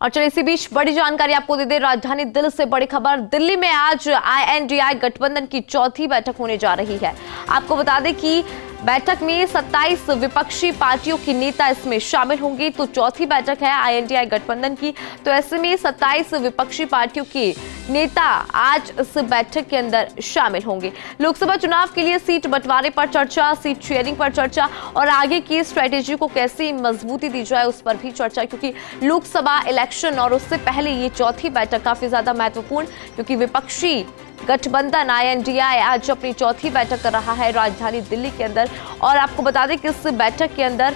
और चलिए इसी बीच बड़ी जानकारी आपको दे दें, राजधानी दिल्ली से बड़ी खबर। दिल्ली में आज INDI गठबंधन की चौथी बैठक होने जा रही है। आपको बता दें कि बैठक में 27 विपक्षी पार्टियों की नेता इसमें शामिल होंगे। तो चौथी बैठक है INDI गठबंधन की, तो ऐसे में 27 विपक्षी पार्टियों के नेता आज इस बैठक के अंदर शामिल होंगे। लोकसभा चुनाव के लिए सीट बंटवारे पर चर्चा, सीट शेयरिंग पर चर्चा और आगे की स्ट्रेटेजी को कैसे मजबूती दी जाए उस पर भी चर्चा, क्योंकि लोकसभा इलेक्शन और उससे पहले ये चौथी बैठक काफी ज्यादा महत्वपूर्ण, क्योंकि विपक्षी गठबंधन INDI आज अपनी चौथी बैठक कर रहा है राजधानी दिल्ली के अंदर। और आपको बता दें कि इस बैठक के अंदर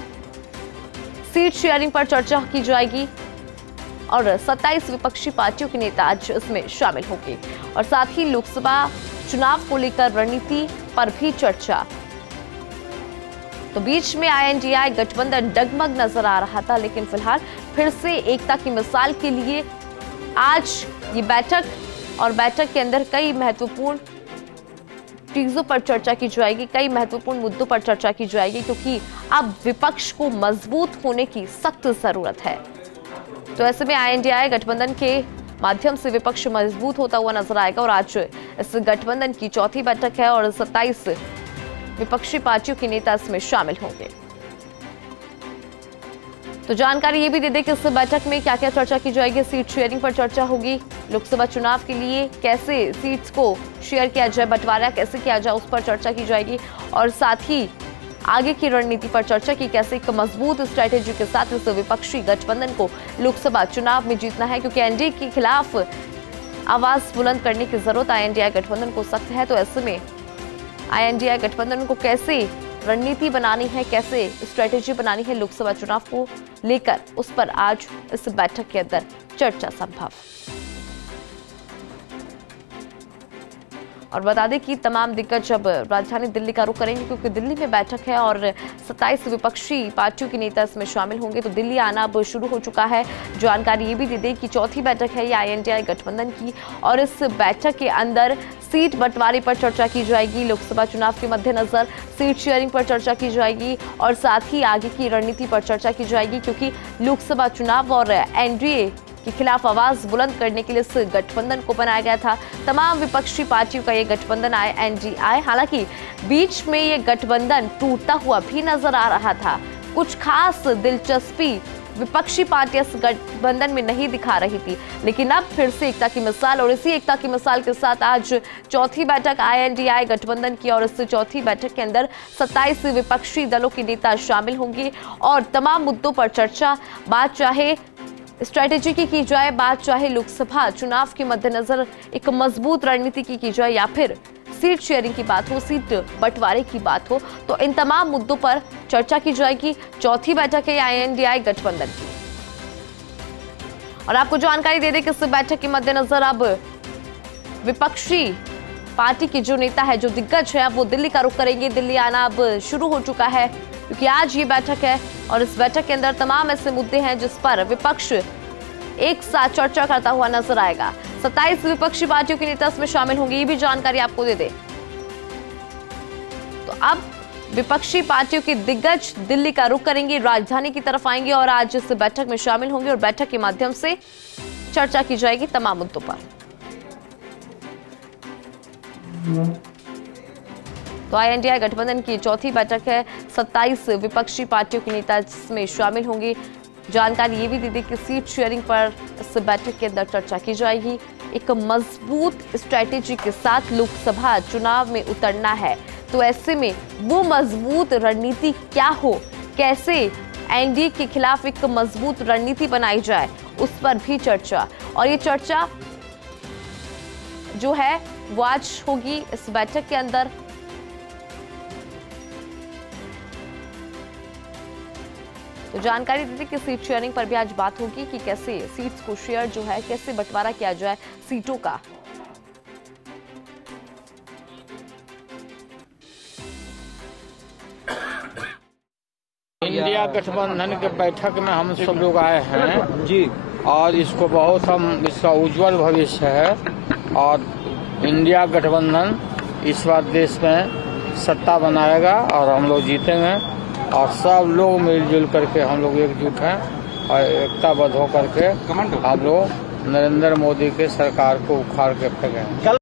सीट शेयरिंग पर चर्चा की जाएगी और 27 विपक्षी पार्टियों के नेता आज इसमें शामिल होंगे और साथ ही लोकसभा चुनाव को लेकर रणनीति पर भी चर्चा। तो बीच में INDI गठबंधन डगमग नजर आ रहा था, लेकिन फिलहाल फिर से एकता की मिसाल के लिए आज ये बैठक और बैठक के अंदर कई महत्वपूर्ण चीजों पर चर्चा की जाएगी, कई महत्वपूर्ण मुद्दों पर चर्चा की जाएगी, क्योंकि अब विपक्ष को मजबूत होने की सख्त जरूरत है। तो ऐसे में INDI गठबंधन के माध्यम से विपक्ष मजबूत होता हुआ नजर आएगा और आज इस गठबंधन की चौथी बैठक है और 27 विपक्षी पार्टियों के नेता इसमें शामिल होंगे। तो जानकारी ये भी दे दें कि इस बैठक में क्या क्या चर्चा की जाएगी। सीट शेयरिंग पर चर्चा होगी, लोकसभा चुनाव के लिए कैसे सीट्स को शेयर किया जाए, बंटवारा कैसे किया जाए उस पर चर्चा की जाएगी और साथ ही आगे की रणनीति पर चर्चा की, कैसे एक मजबूत स्ट्रैटेजी के साथ इस विपक्षी गठबंधन को लोकसभा चुनाव में जीतना है, क्योंकि एनडीए के खिलाफ आवाज बुलंद करने की जरूरत INDI गठबंधन को सख्त है। तो ऐसे में INDI गठबंधन को कैसे रणनीति बनानी है, कैसे स्ट्रेटेजी बनानी है लोकसभा चुनाव को लेकर, उस पर आज इस बैठक के अंदर चर्चा संभव। और बता दें कि तमाम दिग्गज अब राजधानी दिल्ली का रुख करेंगे, क्योंकि दिल्ली में बैठक है और 27 विपक्षी पार्टियों के नेता इसमें शामिल होंगे। तो दिल्ली आना अब शुरू हो चुका है। जानकारी ये भी दे दें कि चौथी बैठक है ये INDI गठबंधन की और इस बैठक के अंदर सीट बंटवारे पर चर्चा की जाएगी, लोकसभा चुनाव के मद्देनजर सीट शेयरिंग पर चर्चा की जाएगी और साथ ही आगे की रणनीति पर चर्चा की जाएगी, क्योंकि लोकसभा चुनाव और एनडीए के खिलाफ आवाज बुलंद करने के लिए इस गठबंधन को बनाया गया था। तमाम विपक्षी पार्टियों का ये गठबंधन INDI, हालांकि बीच में ये गठबंधन टूटता हुआ भी नजर आ रहा था। कुछ खास दिलचस्पी विपक्षी पार्टियां इस गठबंधन में नहीं दिखा रही थी, लेकिन अब फिर से एकता की मिसाल और इसी एकता की मिसाल के साथ आज चौथी बैठक INDI गठबंधन की और इस चौथी बैठक के अंदर 27 विपक्षी दलों के नेता शामिल होंगे और तमाम मुद्दों पर चर्चा, बात चाहे स्ट्रैटेजी की जाए, बात चाहे लोकसभा चुनाव के मद्देनजर एक मजबूत रणनीति की जाए या फिर सीट शेयरिंग की बात हो, सीट बंटवारे की बात हो, तो इन तमाम मुद्दों पर चर्चा की जाएगी। चौथी बैठक है INDI गठबंधन की। और आपको जानकारी दे दें कि इस बैठक के मद्देनजर अब विपक्षी पार्टी के जो नेता है, जो दिग्गज है, वो दिल्ली का रुख करेंगे। दिल्ली आना अब शुरू हो चुका है, क्योंकि आज ये बैठक है और इस बैठक के अंदर तमाम ऐसे मुद्दे हैं जिस पर विपक्ष एक साथ चर्चा करता हुआ नजर आएगा। 27 विपक्षी पार्टियों के नेता इसमें शामिल होंगे, ये भी जानकारी आपको दे दें। तो अब विपक्षी पार्टियों के दिग्गज दिल्ली का रुख करेंगे, राजधानी की तरफ आएंगे और आज इस बैठक में शामिल होंगे और बैठक के माध्यम से चर्चा की जाएगी तमाम मुद्दों पर। तो INDI गठबंधन की चौथी बैठक है, 27 विपक्षी पार्टियों के नेता इसमें शामिल होंगे। जानकारी ये भी दी थी कि सीट शेयरिंग पर इस बैठक के अंदर चर्चा की जाएगी। एक मजबूत स्ट्रैटेजी के साथ लोकसभा चुनाव में उतरना है, तो ऐसे में वो मजबूत रणनीति क्या हो, कैसे एनडीए के खिलाफ एक मजबूत रणनीति बनाई जाए, उस पर भी चर्चा। और ये चर्चा जो है वो आज होगी इस बैठक के अंदर। तो जानकारी दी थी कि सीट शेयरिंग पर भी आज बात होगी कि कैसे सीट्स को शेयर जो है, कैसे बंटवारा किया जाए सीटों का। इंडिया गठबंधन के बैठक में हम सब लोग आए हैं जी, और इसको बहुत हम इसका उज्जवल भविष्य है और इंडिया गठबंधन इस बार देश में सत्ता बनाएगा और हम लोग जीतेंगे और सब लोग मिलजुल करके हम लोग एकजुट हैं और एकताबद्ध होकर के हम लोग नरेंद्र मोदी के सरकार को उखाड़ के फेंकेंगे।